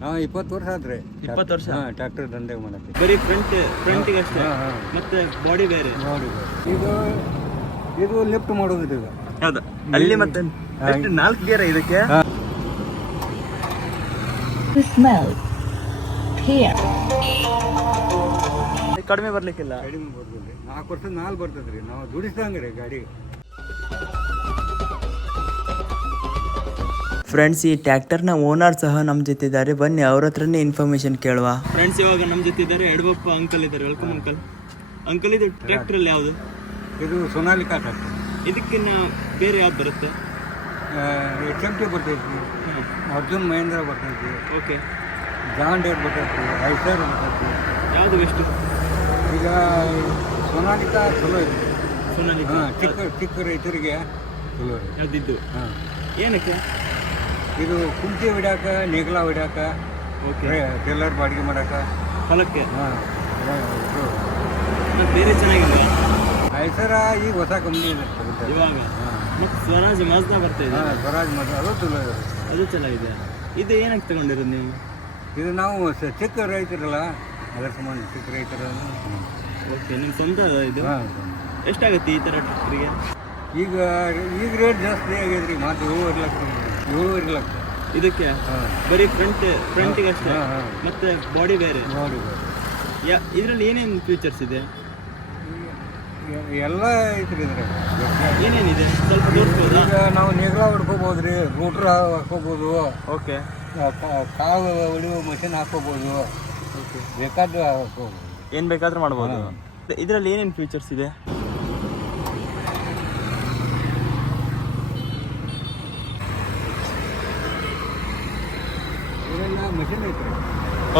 ಹಾಂ ಇಪ್ಪತ್ತು ವರ್ಷ ಆದ್ರೆ ಇಪ್ಪತ್ತು ವರ್ಷ? ಹಾಂ ಟ್ರ್ಯಾಕ್ಟರ್ ದಂಧೆ ಮಾಡಕ್ಕೆ ಬರೀ ಫ್ರಂಟ್ ಫ್ರಂಟಿಗೆ ಅಷ್ಟೇ? ಹಾಂ ಹಾಂ. ಮತ್ತೆ ಬಾಡಿ ಬೇರೆ? ನೋಡಿ ಇದು ಇದು ಲಿಫ್ಟ್ ಮಾಡೋದ್ರಿ ಇದು ಹೌದಾ. ಅಲ್ಲಿ ಮತ್ತೆ ಎಷ್ಟು ನಾಲ್ಕು ಗೇರ ಇದಕ್ಕೆ. ಕಡಿಮೆ ಬರ್ಲಿಕ್ಕಿಲ್ಲ? ಕಡಿಮೆ ಬರ್ತದ್ರಿ ನಾಲ್ಕು ವರ್ಷ ನಾಲ್ಕು ಬರ್ತದ್ರಿ. ನಾವು ದುಡಿಸ್ದಂಗ್ರಿ ಗಾಡಿ ಫ್ರೆಂಡ್ಸ್ ಈ ಟ್ರ್ಯಾಕ್ಟರ್ನ ಓನರ್ ಸಹ ನಮ್ಮ ಜೊತೆ ಇದ್ದಾರೆ. ಬನ್ನಿ ಅವ್ರ ಹತ್ರನೇ ಇನ್ಫಾರ್ಮೇಶನ್ ಕೇಳುವ. ಫ್ರೆಂಡ್ಸ್ ಇವಾಗ ನಮ್ಮ ಜೊತೆ ಇದ್ದಾರೆ. ಎಡಬಪ್ಪ ಅಂಕಲ್ ಇದ್ದಾರೆ. ವೆಲ್ಕಮ್ ಅಂಕಲ್ ಅಂಕಲ್ ಇದು ಟ್ರ್ಯಾಕ್ಟರ್ ಅಲ್ಲಿ ಯಾವುದು? ಇದು ಸೋನಾಲಿಕಾ ಟ್ರ್ಯಾಕ್ಟರ್ ಇದಕ್ಕಿನ್ನ ಬೇರೆ ಯಾವ್ದು ಬರುತ್ತೆ? ಎಚ್ ಎಂ ಟಿ ಬರ್ತೈತಿ. ಅರ್ಜುನ್ ಮಹೇಂದ್ರ ಬರ್ತೈತಿ. ಓಕೆ ಜಾನ್ ಡೇರ್ ಬರ್ತೈತಿ. ಐಸರ್ ಬರ್ತೈತಿ. ಯಾವುದು ಬೆಸ್ಟ್ ಈಗ ಸೊನಾಲಿಕಾ ಚಲೋ ಇದೆ ಸೋನಾಲಿಕಾ ಹಾಂ ಚಿಕ್ಕ ಚಿಕ್ಕ ರೈತರಿಗೆ ಚಲೋ ಇದೆ ಯಾವ್ದಿದ್ದು? ಹಾಂ. ಏನಕ್ಕೆ? ಇದು ಕುಂಟಿ ಹೊಡ್ಯಾಕ ನೇಗ್ಲ ಹೊಡ್ಯಾಕ ಓಕೆ. ಟೇಲರ್ ಬಾಡಿಗೆ ಮಾಡಾಕ. ಹೊಲಕ್ಕೆ? ಹಾಂ ಬೇರೆ ಚೆನ್ನಾಗಿಲ್ಲ ಐಸರ ಈಗ ಹೊಸ ಕಂಪ್ನಿ ಇದೆ. ಇವಾಗ? ಮತ್ತೆ ಸ್ವರಾಜ್ ಮಜ್ದಾ ಬರ್ತಾ ಇದೆ? ಹಾಂ ಸ್ವರಾಜ್ ಮಾಡಿ ಅದು ಚಲೋ ಇದೆ. ಅದು ಚೆನ್ನಾಗಿದೆ. ಇದು ಏನಕ್ಕೆ ತಗೊಂಡಿರೋದು ನೀವು? ಇದು ನಾವು ಚಿಕ್ಕ ರೈತರಲ್ಲ ಅದರ ಸಂಬಂಧ ಚಿಕ್ಕ ರೈತರ ಓಕೆ ನಿಮ್ಮ ಸ್ವಂತ ಇದು? ಎಷ್ಟಾಗುತ್ತೆ ಈ ಥರ ಟ್ರ್ಯಾಕ್ಟರ್ಗೆ ಈಗ ಈಗ ರೇಟ್ ಜಾಸ್ತಿ ಆಗಿದೆ ರೀ ಮಾತು ಏಳುವರೆ ಲಕ್ಷ ಏಳುವರೆ ಲಕ್ಷ ಇದಕ್ಕೆ? ಬರೀ ಫ್ರಂಟ್ ಫ್ರಂಟಿಗೆ ಅಷ್ಟೇ? ಮತ್ತೆ ಬಾಡಿ ಬೇರೆ? ನೋಡಿ ಯಾ ಇದರಲ್ಲಿ ಏನೇನು ಫೀಚರ್ಸ್ ಇದೆ? ಎಲ್ಲ ಐತ್ರಿ ಇದ್ರಾಗ ಏನೇನಿದೆ? ಸ್ವಲ್ಪ ತೋರಿಸ್ಬೋದಾ? ಈಗ ನಾವು ನೇಗ್ಲ ಹೊಡ್ಕೋಬೋದು ರೀ ರೂಟ್ರ್ ಹಾಕೋಬೋದು ಓಕೆ. ಕಾಲು ಹೊಡಿಯೋ ಮಷಿನ್ ಹಾಕೋಬೋದು ಓಕೆ. ಬೇಕಾದ್ರೆ ಹಾಕೋಬೋದು ಏನು ಬೇಕಾದ್ರೂ ಮಾಡ್ಬೋದು. ಇದರಲ್ಲಿ ಏನೇನು ಫೀಚರ್ಸ್ ಇದೆ? ಮಷಿನ್ ಐತ್ರಿ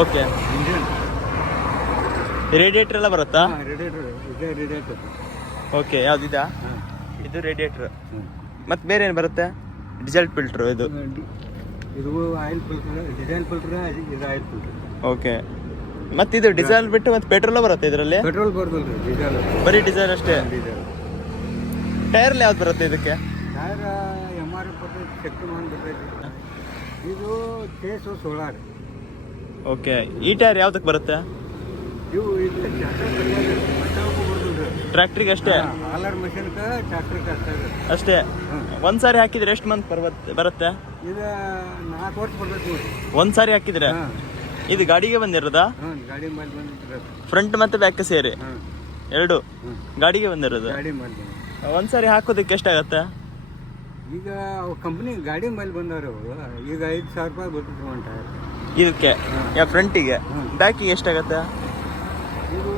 ಓಕೆ ಇಂಜಿನ್ ರೇಡಿಯೇಟರ್ ಎಲ್ಲ ಬರುತ್ತಾ? ರೇಡಿಯೇಟರ್ ಇದೆ ರೇಡಿಯೇಟರ್ ಓಕೆ ಯಾವ್ದಿದ ಇದು? ರೇಡಿಯೇಟರ್ ಮತ್ತೆ ಬೇರೆ ಏನು ಬರುತ್ತೆ? ಡೀಸೆಲ್ ಫಿಲ್ಟ್ರು ಇದು. ಇದು ಆಯಿಲ್ ಫಿಲ್ಟರ್ ಡಿಸೈಲ್ ಫಿಲ್ಟರ್ ಇದು ಆಯಿಲ್ ಫಿಲ್ಟರ್ ಓಕೆ ಮತ್ತೆ ಇದು ಡೀಸೆಲ್ ಬಿಟ್ಟು ಮತ್ತೆ ಪೆಟ್ರೋಲ್ ಬರುತ್ತೆ ಇದರಲ್ಲಿ? ಪೆಟ್ರೋಲ್ ಬರ್ತಲ್ಲ ಡೀಸೆಲ್ ಬರೀ ಡೀಸೆಲ್ ಅಷ್ಟೇ? ಡೀಸೆಲ್ ಟೈರ್ ಯಾವ್ದು ಬರುತ್ತೆ ಇದಕ್ಕೆ? ಟೈರ್ ಎಂ ಆರ್ ಎಫ್ ಬರ್ತೈತಿ ಶಕ್ತಿಮಾನ್ ಬರ್ತೈತಿ. ಇದು ಕೇಸು ಸೋಲಾರ್ ಓಕೆ ಈ ಟೈರ್ ಯಾವ್ದಕ್ಕೆ ಬರುತ್ತೆ? ಇವು ಇದು ಟ್ರ್ಯಾಕ್ಟ್ರಿಗೆ ಅಷ್ಟೇ? ಟ್ರ್ಯಾಕ್ಟರ್ಗೆ ಅಷ್ಟೇ. ಅಷ್ಟೇ? ಒಂದ್ ಸಾರಿ ಹಾಕಿದ್ರೆ ಎಷ್ಟು ಮಂತ್ ಬರುತ್ತೆ ಬರುತ್ತೆ? ಇದು ನಾಲ್ಕು ವರ್ಷ ಬರ್ತೈತಿ ಒಂದ್ ಸಾರಿ ಹಾಕಿದ್ರೆ? ಇದು ಗಾಡಿಗೆ ಬಂದಿರೋದಾ? ಗಾಡಿ ಮೇಲೆ ಫ್ರಂಟ್ ಮತ್ತೆ ಬ್ಯಾಕ್ ಸೇರಿ? ಎರಡು? ಗಾಡಿಗೆ ಬಂದಿರೋದು? ಗಾಡಿ ಮೇಲೆ ಬಂದ ಒಂದ್ ಸಾರಿ ಹಾಕೋದಕ್ಕೆ ಎಷ್ಟಾಗತ್ತೆ? ಈಗ ಅವು ಕಂಪ್ನಿ ಗಾಡಿ ಮೇಲೆ ಬಂದವರು ಈಗ ಐದು ಸಾವಿರ ರೂಪಾಯಿ ಬರ್ತಿದ್ರು ಒಂದು ಟೈರ್ ಇದಕ್ಕೆ ಫ್ರಂಟಿಗೆ. ಬ್ಯಾಕಿಗೆ ಎಷ್ಟಾಗತ್ತೆ? ಇದು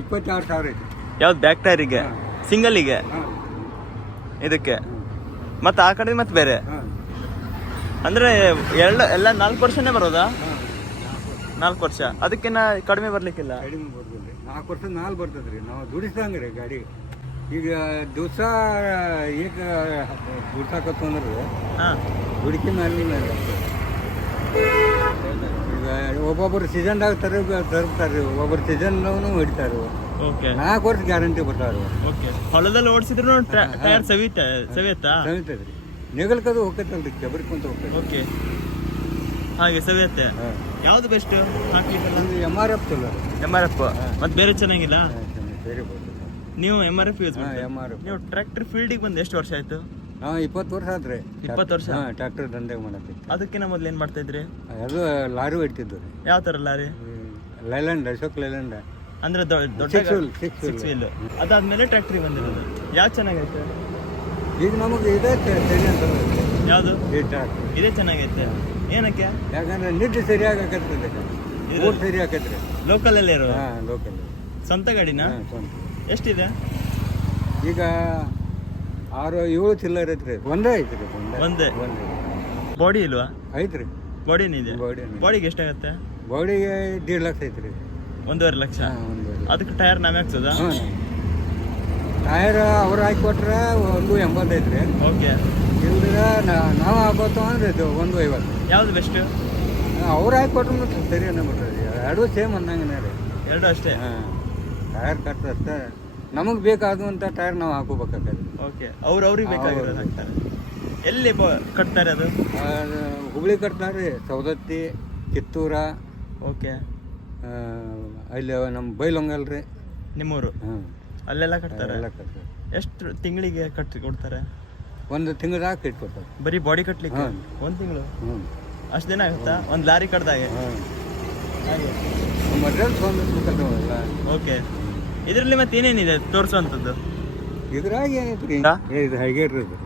ಇಪ್ಪತ್ತಾರು ಸಾವಿರ ಐತಿ. ಯಾವ್ದು ಬ್ಯಾಕ್ ಟೈರಿಗೆ. ಸಿಂಗಲಿಗೆ? ಇದಕ್ಕೆ? ಮತ್ತೆ ಆ ಕಡೆ ಮತ್ತೆ ಬೇರೆ? ಅಂದ್ರೆ ಎಲ್ಲ ಎಲ್ಲ ನಾಲ್ಕು ವರ್ಷನೇ ಬರೋದಾ? ನಾಲ್ಕು ವರ್ಷ. ಅದಕ್ಕಿನ್ನ ಕಡಿಮೆ ಬರ್ಲಿಕ್ಕಿಲ್ಲ? ಕಡಿಮೆ ಬರ್ತದೆ ನಾಲ್ಕು ವರ್ಷ ನಾಲ್ಕು ಬರ್ತದೆ ರೀ ನಾವು ದುಡಿಸ್ದಂಗೆ ರೀ ಗಾಡಿ. ಈಗ ದಿವಸ ಈಗ ದುಡ್ಸಾಕತ್ತು ಅಂದ್ರೆ ಹಾ. ದುಡಿಕೆ ಮೇಲೆ ಮೇಲೆ ಈಗ ಒಬ್ಬೊಬ್ಬರು ಸೀಸನ್ದಾಗ ತರ ತರ್ತಾರೆ ರೀ ಒಬ್ಬೊಬ್ಬರು ಸೀಸನ್ದಾಗೂ ಹೊಡಿತಾರೆ. ಓಕೆ ನಾಲ್ಕು ವರ್ಷ ಗ್ಯಾರಂಟಿ ಬರ್ತಾರೆ ಓಕೆ ಹೊಲದಲ್ಲಿ ಓಡಿಸಿದ್ರು ಟೈರ್ ಸವಿತ ಸವಿಯತ್ತಾ? ಸವಿತದೆ ರೀ. ನೆಗಲ್ಕದು ಹೋಗ್ತೈತಲ್ರಿ ಕೆಬರ್ಕೊಂತ ಹೋಗ್ತೈತೆ. ಓಕೆ ಹಾಗೆ ಸವಿಯತ್ತೆ. ಯಾವ್ದು ಬೆಸ್ಟ್ ಹಾಕ್ಲಿಕ್ಕಲ್ಲ? ಒಂದು ಎಂ ಆರ್ ಎಫ್ ಚಲೋ ಎಂ ಆರ್ ಎಫ್ ಮತ್ತೆ ಬೇರೆ ಚೆನ್ನಾಗಿಲ್ಲ? ಬೇರೆ ನೀವು M R F use M R ನೀವು ಟ್ರ್ಯಾಕ್ಟರ್ ಫೀಲ್ಡಿಗೆ ಬಂದು ಎಷ್ಟು ವರ್ಷ ಆಯ್ತು? ಹಾಂ ಇಪ್ಪತ್ತು ವರ್ಷ ಆದ್ರೆ. ಇಪ್ಪತ್ತು ವರ್ಷ? ಹಾಂ ಟ್ರ್ಯಾಕ್ಟರ್ ದಂಧೆ ಮಾಡಕ್ಕೆ. ಅದಕ್ಕಿಂತ ಮೊದ್ಲು ಏನ್ ಮಾಡ್ತಾ ಇದ್ರಿ? ಅದು ಲಾರಿ ಇಟ್ಟಿದ್ದು ರೀ ಯಾವ ತರ ಲಾರಿ? ಲೈಲ್ಯಾಂಡ್ ಅಶೋಕ್ ಲೈಲ್ಯಾಂಡ್ ಅಂದ್ರೆ ದೊ- ದೊಡ್ಡ Six wheel, six wheel. Six wheel ಅದಾದ್ಮೇಲೆ ಟ್ರ್ಯಾಕ್ಟ್ರಿಗೆ ಬಂದಿರೋದು. ಯಾವ್ದು ಚೆನ್ನಾಗೈತೆ? ಈಗ ನಮಗೆ ಇದೇ ಯಾವುದು ಸರಿ ಅಂತ ಯಾವ್ದು? ಈ ಟ್ರ್ಯಾಕ್ಟರ್ ಇದೇ ಚೆನ್ನಾಗೈತೆ. ಏನಕ್ಕೆ? ಯಾಕಂದ್ರೆ ನಿದ್ದೆ ಸರಿಯಾಗಿ ಆಕತ್ರಿ ಸರಿ ಆಕತ್ರಿ ಲೋಕಲ್ ಅಲ್ಲೇ ಇರೋ ಹಾಂ ಲೋಕಲ್ ಸ್ವಂತ ಗಾಡಿನ? ಹಾಂ ಸ್ವಂತ. ಎಷ್ಟಿದೆ? ಈಗ ಆರು ಏಳು ಚಿಲ್ಲರ್ ಐತ್ರಿ. ಒಂದೇ ಐತ್ರಿ ಒಂದೇ. ಒಂದೇ. ಬಾಡಿ ಇಲ್ವಾ? ಐತ್ರಿ. ಬಾಡಿನಿದೆ ಬಾಡಿ ಬಾಡಿಗೆ ಎಷ್ಟಾಗತ್ತೆ? ಬಾಡಿಗೆ ದೇಡ್ ಲಕ್ಷ ಐತ್ರಿ. ಒಂದೂವರೆ ಲಕ್ಷ? ಅದಕ್ಕೆ ಟೈರ್ ನಾವೇ ಹಾಕ್ಸೋದಾ? ಹಾಂ. ಟೈರ್ ಅವ್ರು ಹಾಕಿ ಕೊಟ್ರೆ ಒಂದು ಎಂಬತ್ತೈತ್ರಿ ಓಕೆ ಇಲ್ದಿರ ನಾವು ಹಾಕೋತು ಅಂದ್ರೆ ಒಂದು ಐವತ್ತು. ಯಾವ್ದು ಬೆಸ್ಟ್ ಅವ್ರು ಹಾಕಿ ಕೊಟ್ರು ಸರಿ ಅನ್ನಬಿಟ್ರಿ ಎರಡು ಸೇಮ್ ಅಂದಂಗೆ ರೀ. ಎರಡು ಅಷ್ಟೇ? ಹಾಂ. ಟೈರ್ ಕಟ್ಟತ್ತೆ ನಮಗೆ ಬೇಕಾದಂಥ ಟೈರ್ ನಾವು ಹಾಕೋಬೇಕಾಗತ್ತೆ. ಓಕೆ. ಅವ್ರು ಅವ್ರಿಗೆ ಬೇಕಾಗಿರೋದು. ಹಾಕ್ತಾರೆ. ಎಲ್ಲಿ ಬ- ಕಟ್ತಾರೆ ಅದು? ಹುಬ್ಳಿ ಕಟ್ತಾರೆ ಸೌದತ್ತಿ ಕಿತ್ತೂರ ಓಕೆ. ಆ, ಅಲ್ಲಿ ನಮ್ಮ ಬೈಲೊಂಗಲ್ ರೀ. ನಿಮ್ಮೂರು? ಹಾಂ ಅಲ್ಲೆಲ್ಲ ಕಟ್ತಾರೆ? ಎಲ್ಲ ಕಟ್ತಾರೆ. ಎಷ್ಟು ತಿಂಗಳಿಗೆ ಕಟ್ಟಿ ಕೊಡ್ತಾರೆ? ಒಂದು ಹಾಕಿ ಕಟ್ಕೊಡ್ತಾರೆ ಬರೀ ಬಾಡಿ ಕಟ್ಲಿಕ್ಕೆ? ಒಂದು ಒಂದ್ ತಿಂಗಳು? ಹ್ಞೂ ಅಷ್ಟು ದಿನ ಆಗುತ್ತಾ? ಒಂದು ಲಾರಿ ಕಟ್ದಾಗೆ? ಹಾಂ ಮದ್ರಲ್ಲಿ ತೊಗೊಂಡಿರ್ಬೇಕಲ್ಲ ಓಕೆ. ಇದರಲ್ಲಿ ಮತ್ತೆ ಏನೇನಿದೆ ತೋರಿಸುವಂಥದ್ದು? ಇದ್ರಾಗ ಏನೈತ್ರಿ? ಏ, ಇದು ಹಾಗೆ ಇರೋದು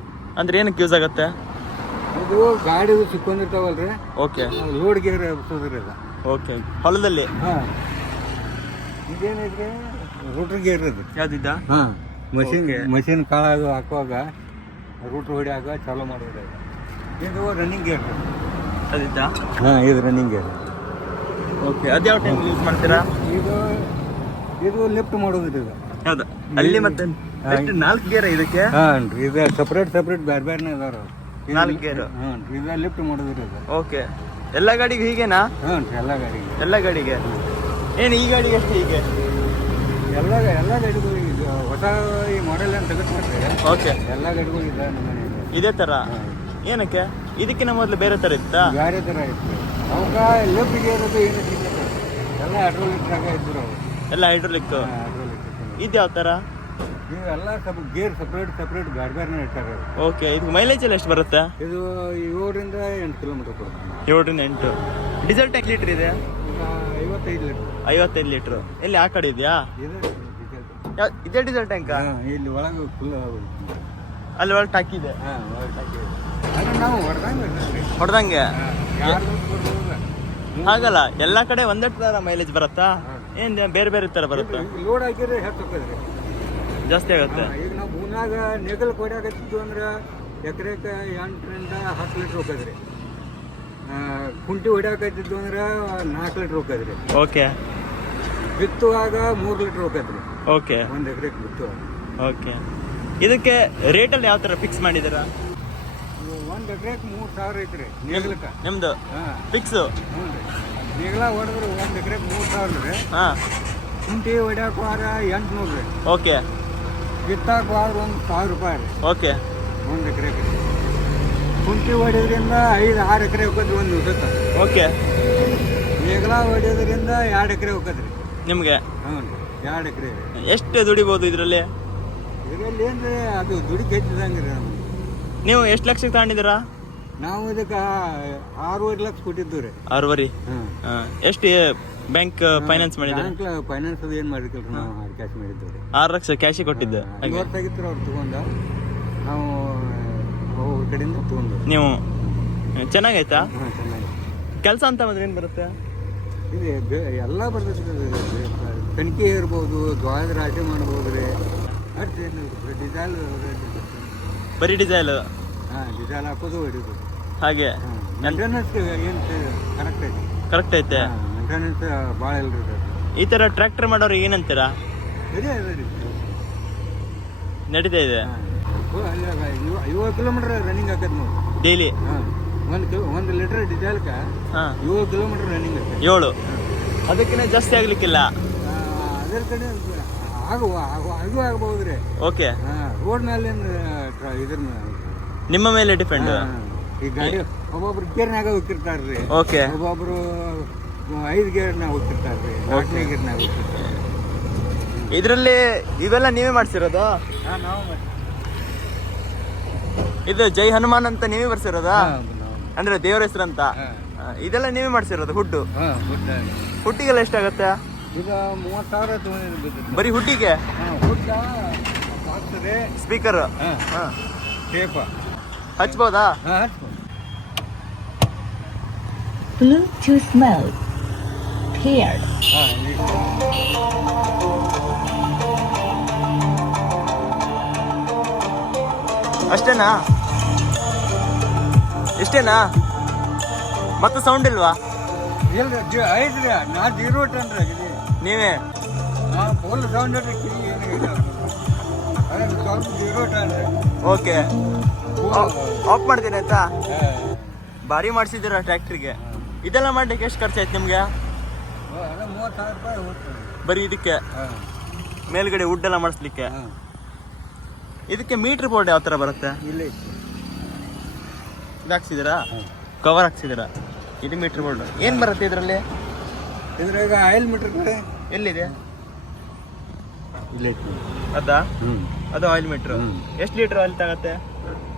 ಅಂದ್ರೆ ಏನಕ್ಕೆ ಯೂಸ್ ಆಗುತ್ತೆ? ಇದು ಗಾಡಿ ಸಿಕ್ಕೊಂಡಿರ್ತಾವಲ್ರಿ. ಓಕೆ. ಲೋಡ್ ಗೇರ್ ಎಬ್ಸೋದ್ರಿ ಅದ. ಓಕೆ. ಹೊಲದಲ್ಲಿ? ಹಾಂ. ಇದೇನೈತ್ರಿ ರೂಟ್ರ್ ಗೇರ್ ಇದು ಯಾವ್ದಿದ್ದ ಹಾಂ. ಮಷಿನ್ ಮಷಿನ್ ಕಾಳಾಗ ಹಾಕುವಾಗ ರೂಟ್ರ್ ಹೊಡಿಯಾಗ ಚಾಲೂ ಮಾಡೋದು ಇದು ರನ್ನಿಂಗ್ ಗೇರ್ ಅದಿದ್ದ? ಹಾಂ ಇದು ರನ್ನಿಂಗ್ ಗೇರ್ ಓಕೆ. ಅದು ಯಾವ ಟೈಮ್ ಯೂಸ್ ಮಾಡ್ತೀರಾ? ಇದು ಇದು ಲಿಫ್ಟ್ ಮಾಡೋದ್ರಿ ಇದು. ಹೌದು. ಅಲ್ಲಿ ಮತ್ತೆ ಎಷ್ಟು ನಾಲ್ಕು ಗೇರ್ ಇದಕ್ಕೆ? ಹಾಂ ರೀ ಇದು ಸಪ್ರೇಟ್ ಸಪ್ರೇಟ್ ಬೇರೆ ಬೇರೆನೇ ಇದಾರ ನಾಲ್ಕು ಗೇರ್ ಹಾಂ ರೀ ಇದು ಲಿಫ್ಟ್ ಮಾಡೋದ್ರಿ ಇದು. ಓಕೆ. ಎಲ್ಲ ಗಾಡಿಗೆ ಹೀಗೆನಾ? ಹ್ಞೂ ರೀ ಎಲ್ಲ ಗಾಡಿಗೆ. ಎಲ್ಲ ಗಾಡಿಗೆ? ಏನು ಈ ಗಾಡಿಗೆ ಎಷ್ಟು ಹೀಗೆ? ಎಲ್ಲ ಎಲ್ಲ ಗಾಡಿಗಳು ಈಗ ಹೊಸ ಈ ಮಾಡೆಲ್ ಏನು ತೆಗೆದ್ಬಿಟ್ರೆ ಓಕೆ. ಎಲ್ಲ ಗಾಡಿಗಳು ಇದೆ ನಮ್ಮ ಮನೆಯಲ್ಲಿ. ಇದೇ ತರ? ಏನಕ್ಕೆ? ಇದಕ್ಕಿಂತ ಮೊದಲು ಬೇರೆ ತರ ಇತ್ತಾ? ಬೇರೆ ಥರ ಇತ್ತು. ಅವಾಗ ಲಿಫ್ಟ್ ಗೇರ್ ಅದು ಏನು ಎಲ್ಲ ಹೈಡ್ರೋಲಿಕ್ಟ್ರಾಗ ಇದ್ರು ಅವು ಎಲ್ಲ ಹೈಡ್ರೋಲಿಕ್ ಇದು ಯಾವ ತರ? ಇವೆಲ್ಲ ಸ್ವಲ್ಪ ಗೇರ್ ಸಪ್ರೇಟ್ ಸಪ್ರೇಟ್ ಬೇರೆ ಬೇರೆನೇ ಇರ್ತಾರೆ ಓಕೆ ಇದು ಮೈಲೇಜ್ ಎಲ್ಲ ಎಷ್ಟು ಬರುತ್ತೆ? ಇದು ಏಳರಿಂದ ಎಂಟು ಕಿಲೋಮೀಟರ್ ಕೊಡ್ತೀನಿ ಏಳರಿಂದ ಎಂಟು. ಡೀಸೆಲ್ ಟ್ಯಾಂಕ್ ಲೀಟರ್ ಇದೆ? ಐವತ್ತೈದು ಲೀಟ್ರ್ ಐವತ್ತೈದು ಲೀಟ್ರ್ ಎಲ್ಲಿ ಆ ಕಡೆ ಇದೆಯಾ? ಇದು ಇದೇ ಡೀಸೆಲ್ ಟ್ಯಾಂಕ್ ಇಲ್ಲಿ ಒಳಗೆ ಫುಲ್ ಅಲ್ಲಿ ಒಳಗೆ ಹಾಕಿ ಅದು ನಾವು ಹೊಡೆದಂಗೆ ಹೊಡೆದಂಗೆ? ಹಾಗಲ್ಲ ಎಲ್ಲ ಕಡೆ ಒಂದೇ ತರ ಮೈಲೇಜ್ ಬರುತ್ತಾ? ಏನ್ ಬೇರೆ ಬೇರೆ ತರ ಬರುತ್ತೆ? ಲೋಡ್ ಹಾಕಿದ್ರೆ ಹೆಚ್ಚು ಹೋಗೋದ್ರಿ ಜಾಸ್ತಿ ಆಗುತ್ತೆ. ಈಗ ನಾವು ಭೂಮ್ಯಾಗ ನೆಗಲ್ ಕೊಡ್ಯಾಕತ್ತಿದ್ವು ಅಂದ್ರೆ ಎಕರೆಗೆ ಎಂಟರಿಂದ ಹತ್ತು ಲೀಟ್ರ್ ಹೋಗದ್ರಿ ಕುಂಟಿ ಹೊಡ್ಯಾಕತ್ತಿದ್ವು ಅಂದ್ರೆ ನಾಲ್ಕು ಲೀಟ್ರ್ ಹೋಗದ್ರಿ ಓಕೆ. ಬಿತ್ತುವಾಗ ಮೂರು ಲೀಟ್ರ್ ಹೋಗದ್ರಿ ಓಕೆ. ಒಂದು ಎಕರೆಗೆ ಬಿತ್ತು ಓಕೆ. ಇದಕ್ಕೆ ರೇಟಲ್ಲಿ ಯಾವ ಥರ ಫಿಕ್ಸ್ ಮಾಡಿದ್ದೀರಾ? ಒಂದು ಎಕರೆಗೆ ಮೂರು ಸಾವಿರ ಐತ್ರಿ ನೇಗಲಕ್ಕೆ ನಿಮ್ದು? ಹಾಂ. ಫಿಕ್ಸು ಹ್ಞೂ ರೀ. ನೇಗಲ ಹೊಡೆದ್ರೆ ಒಂದು ಎಕರೆಗೆ ಮೂರು ಸಾವಿರ ರೀ ಹಾಂ. ಕುಂಟಿ ಹೊಡ್ಯಾಕವಾರ ಎಂಟುನೂರು ರೀ ಓಕೆ. ಬಿತ್ತಾಕವಾರ ಒಂದು ಸಾವಿರ ರೂಪಾಯಿ ರೀ ಓಕೆ. ಒಂದು ಎಕರೆಗೆ ಕುಂಟಿ ಹೊಡೆಯೋದ್ರಿಂದ ಐದು ಆರು ಎಕರೆ ಹೋಗೋದು ಒಂದು ದಿವಸಕ್ಕೆ ಓಕೆ. ಈಗಲ ಹೊಡೆಯೋದ್ರಿಂದ ಎರಡು ಎಕರೆ ಹೋಗೋದ್ರಿ ನಿಮಗೆ? ಹ್ಞೂ ಎರಡು ಎಕರೆ ಎಷ್ಟು ದುಡಿಬೋದು ಇದರಲ್ಲಿ? ಇದರಲ್ಲಿ ರೀ ಅದು ದುಡಿ ಹೆಚ್ಚಿದಂಗೆ ರೀ ನೀವು ಎಷ್ಟು ಲಕ್ಷಕ್ಕೆ ತಗೊಂಡಿದ್ದೀರಾ? ನಾವು ಇದಕ್ಕೆ ಆರೂವರೆ ಲಕ್ಷ ಕೊಟ್ಟಿದ್ದು ರೀ. ಆರೂವರೆ? ಹಾಂ. ಎಷ್ಟು ಬ್ಯಾಂಕ್ ಫೈನಾನ್ಸ್ ಮಾಡಿದ್ರು ಬ್ಯಾಂಕ್ ಫೈನಾನ್ಸ್ ಅದು ಏನು ಮಾಡಿರ್ಕಿಲ್ಲ ನಾವು ಹಾರ್ಡ್ ಕ್ಯಾಶ್ ಮಾಡಿದ್ದು ರೀ. ಆರು ಲಕ್ಷ ಕ್ಯಾಶ್ ಕೊಟ್ಟಿದ್ದು? ಐದು ವರ್ಷ ಆಗಿತ್ತು ಅವ್ರು ತೊಗೊಂಡ. ನಾವು ಅವ್ರ ಕಡೆಯಿಂದ ತೊಗೊಂಡು. ನೀವು? ಚೆನ್ನಾಗೈತಾ ಹಾಂ ಚೆನ್ನಾಗಿ ಕೆಲಸ ಅಂತ ಬಂದ್ರೆ ಏನು ಬರುತ್ತೆ? ಇದು ಎಲ್ಲ ಬರ್ತೈತೆ ರೀ ಇದು. ತನಿಖೆ ಇರ್ಬೋದು ದ್ವಾರದ ರಾಶಿ ಮಾಡ್ಬೋದು ರೀ. ಅಷ್ಟು ಏನು ಡಿಸೈಲ್ ಬರೀ ಡಿಸೈಲ್? ಹಾಂ ಡಿಸೈಲ್ ಹಾಕೋದು ಹೊಡಿಬೋದು ಹಾಗೆ. ಮೇಂಟೆನೆನ್ಸ್ ಏನು ಕರೆಕ್ಟ್ ಐತಿ. ಕರೆಕ್ಟ್ ಐತೆ. ಮೇಂಟೆನೆನ್ಸ್ ಭಾಳ ಇಲ್ರಿ ಈ ಥರ ಟ್ರ್ಯಾಕ್ಟರ್ ಮಾಡೋರು ಏನಂತೀರಾ ನಡೀತಾ ಇದೆ ಏಳು ಕಿಲೋಮೀಟ್ರ್ ರನ್ನಿಂಗ್ ಆಕೈತೆ ನೋಡಿ. ಡೈಲಿ ಒಂದು ಕಿಲೋ ಒಂದು ಲೀಟ್ರ್ ಡೀಸೆಲ್ಗೆ ಏಳು ಕಿಲೋಮೀಟ್ರ್ ರನ್ನಿಂಗ್ ಆಕೈತೆ ಏಳು. ಅದಕ್ಕಿಂತ ಜಾಸ್ತಿ ಆಗ್ಲಿಕ್ಕಿಲ್ಲ. ಅದರ ಕಡೆ ಆಗುವ ಆಗು- ಅದು ಆಗ್ಬೋದು ರೀ. ಓಕೆ ರೋಡ್ ಮೇಲಿಂದ ಟ್ರ- ಇದ್ರನ್ನ ನಿಮ್ಮ ಮೇಲೆ ಡಿಪೆಂಡ್ ಈ ಗಾಡಿ ಒಬ್ಬೊಬ್ರು ಗೇರ್ನಾಗ ಹೋಗಿರ್ತಾರೆ ರೀ ಓಕೆ ಒಬ್ಬೊಬ್ರು ಐದು ಗೇರ್ನಾಗ ಹೋಗ್ತಿರ್ತಾರೆ ರೀ ನಾಲ್ಕನೇ ಗೇರ್ನಾಗ ಹೋಗ್ತಿರ್ತಾರೆ ಇದರಲ್ಲಿ ಇವೆಲ್ಲ ನೀವೇ ಮಾಡ್ಸಿರೋದು? ಹಾಂ ನಾವು ಇದು ಜೈ ಹನುಮಾನ್ ಅಂತ ನೀವೇ ಬರ್ಸಿರೋದಾ? ಅಂದ್ರೆ ದೇವರ ಹೆಸರು ಅಂತ? ಇದೆಲ್ಲ ನೀವೇ ಮಾಡ್ಸಿರೋದು ಹುಡ್ಡು? ಹುಟ್ಟಿಗೆಲ್ಲ ಎಷ್ಟಾಗತ್ತೆ? ಈಗ ಮೂವತ್ತು ಸಾವಿರ ಬರೀ ಹುಟ್ಟಿಗೆ? ಸ್ಪೀಕರ್ ಹಚ್ಬೋದಾ. Bluetooth mode. Paired. ಹಾಂ ಅಷ್ಟೇನಾ? ಇಷ್ಟೇನಾ? ಮತ್ತೆ ಸೌಂಡ್ ಇಲ್ವಾ? ಇಲ್ರಿ ಜಿ- ಐತ್ರಿ ನಾ ಜೀರೋ ಟನ್ ರೀ ನೀವೇ? ಹಾಂ ಫುಲ್ ಸೌಂಡ್ ರೀ ಕಿವಿ ಅದೇ ಸ್ವಲ್ಪ ಜೀರೋ ಟನ್ ಓಕೆ ಆಫ್ ಮಾಡ್ತೀನಿ ಆಯ್ತಾ? ಭಾರಿ ಮಾಡಿಸಿದ್ದೀರಾ ಟ್ರ್ಯಾಕ್ಟ್ರಿಗೆ ಇದೆಲ್ಲ ಮಾಡ್ಲಿಕ್ಕೆ ಎಷ್ಟು ಖರ್ಚಾಯ್ತು ನಿಮ್ಗೆ? ಬರೀ ಇದಕ್ಕೆ? ಹಾಂ. ಮೇಲ್ಗಡೆ ವುಡ್ ಎಲ್ಲ ಮಾಡಿಸ್ಲಿಕ್ಕೆ? ಇದಕ್ಕೆ ಮೀಟರ್ ಬೋರ್ಡ್ ಯಾವ ಥರ ಬರುತ್ತೆ? ಇಲ್ಲಿ. ಇದು ಹಾಕ್ಸಿದ್ದೀರಾ? ಕವರ್ ಹಾಕ್ಸಿದ್ದೀರಾ? ಇದು ಮೀಟರ್ ಬೋರ್ಡ್ ಏನು ಬರುತ್ತೆ ಇದರಲ್ಲಿ? ಇದ್ರಾಗ ಆಯಿಲ್ ಮೀಟರ್ ಕಡೆ ಎಲ್ಲಿದೆ? ಇಲ್ಲಿ ಅದಾ? ಅದು ಆಯಿಲ್ ಮೀಟ್ರ್ ಎಷ್ಟು ಲೀಟ್ರ್ ಆಯಿಲ್ ತಗತ್ತೆ?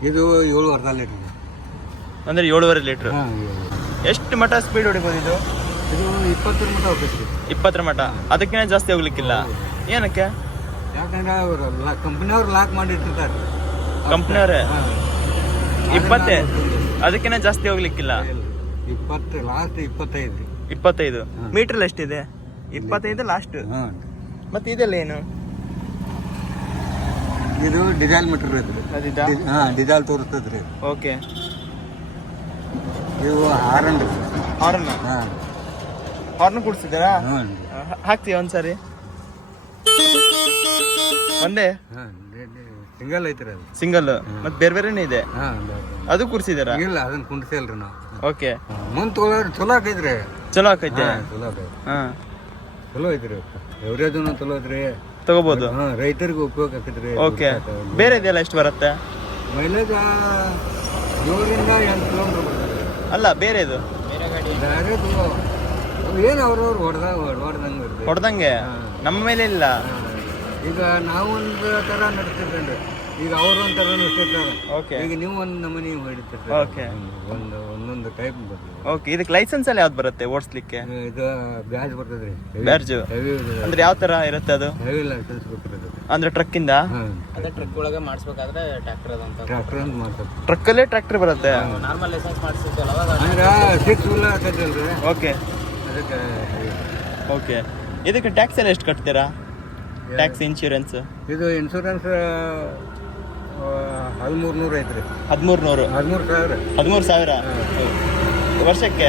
ಇದು ಏಳುವರೆ ಲೀಟರ್ ಅಂದ್ರೆ ಏಳುವರೆ ಲೀಟರ್ ಎಷ್ಟು ಮಠ ಸ್ಪೀಡ್ ಹೊಡಿಬೋದು ಇದು? ಇದು ಇಪ್ಪತ್ತರ ಮಟ್ಟ ಹೋಗ್ತೈತಿ ಇಪ್ಪತ್ತರ ಮಟ ಅದಕ್ಕಿಂತ ಜಾಸ್ತಿ ಹೋಗ್ಲಿಕ್ಕಿಲ್ಲ. ಏನಕ್ಕೆ? ಯಾಕಂದ್ರೆ ಅವರು ಕಂಪ್ನಿಯವ್ರು ಲಾಕ್ ಮಾಡಿಟ್ಟಿರ್ತಾರೆ. ಕಂಪ್ನಿಯವರೇ ಇಪ್ಪತ್ತೇ? ಅದಕ್ಕಿಂತ ಜಾಸ್ತಿ ಹೋಗ್ಲಿಕ್ಕಿಲ್ಲ? ಇಪ್ಪತ್ತು ಲಾಸ್ಟ್ ಇಪ್ಪತ್ತೈದು. ಇಪ್ಪತ್ತೈದು. ಮೀಟರ್ ಎಷ್ಟಿದೆ? ಇಪ್ಪತ್ತೈದು ಲಾಸ್ಟ್ ಮತ್ತೆ ಇದೆಲ್ಲ ಏನು? ಇದು ಡಿಸೈಲ್ ಮೀಟರ್ ಐತ್ರಿ ತೋರಿಸ್ತದ್ರಿ ಡಿಸೈಲ್ ಓಕೆ ಇವು ಹಾರನ್ ಹಾರನ್? ಹಾಂ. ಹಾರ್ನ್ ಕುಡ್ಸಿದ್ದೀರಾ? ಹಾಂ ಹಾಕ್ತೀವಿ ಒಂದ್ಸರಿ? ಒಂದೇ? ಹಾಂ ಸಿಂಗಲ್ ಐತ್ರಿ ಅದು. ಸಿಂಗಲ್? ಮತ್ತೆ ಬೇರೆ ಬೇರೆನೇ ಇದೆ? ಹಾಂ ಅದು ಕುಡ್ಸಿದ್ದೀರಾ? ಇಲ್ಲ ಅದನ್ನ ಕುಂಡ್ಸಲ್ರಿ ನಾವು. ಓಕೆ. ಮುಂದೆ ತೊಗೊಳೋರು ಚಲೋ ಆಕೈತ್ರಿ. ಚಲೋ ಆಕೈತೆ? ಹಾಂ ಚಲೋ ಆಕೈತಿ. ಹಾ. ಚಲೋ ಐತ್ರಿ. ಎವರೇಜನು ಚಲೋ ಐತ್ರಿ. ತಗೋಬಹುದು ಹಾಂ ರೈತರಿಗೆ ಉಪಯೋಗ ಆಕೈತ್ರಿ. ಓಕೆ. ಬೇರೆ ಇದೆಯಲ್ಲ ಎಷ್ಟು ಬರುತ್ತೆ? ಮೈಲೇಜ್ ಏಳರಿಂದ ಎಂಟು ಕಿಲೋಮೀಟರ್ ಅಲ್ಲ ಬೇರೆ ಇದು. ಬೇರೆದು. ಏನು ಅವ್ರವ್ರು ಹೊಡೆದ ಹೊಡೆದಂಗೆ ಹೊಡೆದಂಗೆ? ನಮ್ಮ ಮೇಲೆ ಇಲ್ಲ. ಈಗ ನಾವು ಒಂದು ಥರ ನಡ್ತಿರ್ತೇನೆ ಈಗ ಅವರು ಒಂದು ಥರ ನಡ್ತಿರ್ತಾರೆ ಓಕೆ ಈಗ ನೀವು ಒಂದು ನಮೂನಿ ಹೊಡಿತಿರ್ತಾರೆ ಓಕೆ ಒಂದು ಒಂದೊಂದು ಟೈಪ್ ಬರ್ತದೆ. ಓಕೆ ಇದಕ್ಕೆ ಲೈಸೆನ್ಸ್ ಅಲ್ಲಿ ಯಾವ್ದು ಬರುತ್ತೆ ಓಡಿಸ್ಲಿಕ್ಕೆ? ಇದು ಬ್ಯಾಜ್ ಬರ್ತದೆ ರೀ. ಬ್ಯಾಜ್ ಹೆವಿ ಅಂದ್ರೆ ಯಾವ ತರ ಇರುತ್ತೆ ಅದು? ಹೆವಿ ಲೈಸೆನ್ಸ್ ಬೇಕಿರೋದು ಅಂದ್ರೆ ಟ್ರಕ್ ಇಂದ ಅದೇ ಟ್ರಕ್ ಒಳಗೆ ಮಾಡಿಸ್ಬೇಕಾದ್ರೆ ಟ್ರ್ಯಾಕ್ಟರ್ ಅದಂತ ಟ್ರ್ಯಾಕ್ಟರ್ ಅಂತ ಮಾಡ್ತಾರೆ. ಟ್ರಕ್ ಅಲ್ಲೇ ಟ್ರ್ಯಾಕ್ಟರ್ ಬರುತ್ತೆ ನಾರ್ಮಲ್ ಲೈಸೆನ್ಸ್ ಮಾಡಿಸಿರ್ತೀವಲ್ಲ ಅವಾಗ ಸಿಕ್ಸ್ ವೀಲ್ ಹಾಕೈತಲ್ರಿ ಓಕೆ ಅದಕ್ಕೆ ಓಕೆ ಇದಕ್ಕೆ ಟ್ಯಾಕ್ಸ್ ಎಲ್ಲ ಎಷ್ಟು ಕಟ್ತೀರಾ? ಟ್ಯಾಕ್ಸ್ ಇನ್ಶೂರೆನ್ಸ್ ಇದು ಇನ್ಶೂರೆನ್ಸ್ ಹದಿಮೂರು ನೂರು ಐತ್ರಿ. ಹದಿಮೂರು ನೂರು ಹದಿಮೂರು ಸಾವಿರ? ಹದಿಮೂರು ಸಾವಿರ ವರ್ಷಕ್ಕೆ?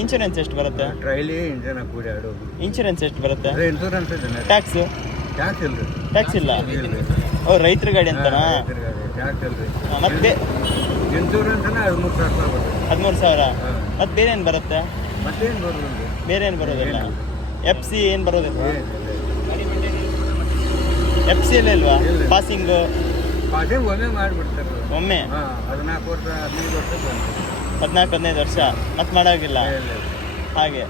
ಇನ್ಶೂರೆನ್ಸ್ ಎಷ್ಟು ಬರುತ್ತೆ? ಟ್ರೈಲಿ ಇಂಜನ್ ಇನ್ಶೂರೆನ್ಸ್ ಎಷ್ಟು ಬರುತ್ತೆ? ಇನ್ಶೂರೆನ್ಸ್ ಇದೆ ಟ್ಯಾಕ್ಸ್ ಟ್ಯಾಕ್ಸ್ ಇಲ್ರಿ ಟ್ಯಾಕ್ಸ್ ಇಲ್ಲ? ಓ ರೈತರ ಗಾಡಿ ಅಂತನಾ? ಟ್ಯಾಕ್ಸ್ ಇಲ್ರಿ ಮತ್ತೆ? ಹದಿಮೂರು ಸಾವಿರ ಹದಿಮೂರು ಮತ್ತೆ ಬೇರೆ ಏನು ಬರುತ್ತೆ? ಮತ್ತೇನು ಬರೋದಿಲ್ಲ ಬೇರೆ ಏನು ಬರೋದಿಲ್ಲ? ಎಫ್ ಸಿ ಏನು ಬರೋದಿಲ್ಲ ಎಫ್ ಸಿ ಎಲ್ಲ ಇಲ್ವಾ. ಪಾಸಿಂಗು ಪಾಸಿಂಗ್ ಒಮ್ಮೆ ಮಾಡಿಬಿಡ್ತಾರೆ. ಒಮ್ಮೆ? ಹದಿನಾಲ್ಕು ವರ್ಷ ಹದಿನೈದು ವರ್ಷ ಹದಿನಾಲ್ಕು ಹದಿನೈದು ವರ್ಷ ಮತ್ತೆ ಮಾಡೋಗಿಲ್ಲ. ಹಾಗೆ.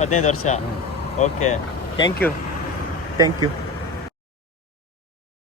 ಹದಿನೈದು. ವರ್ಷ. Okay. Thank you thank you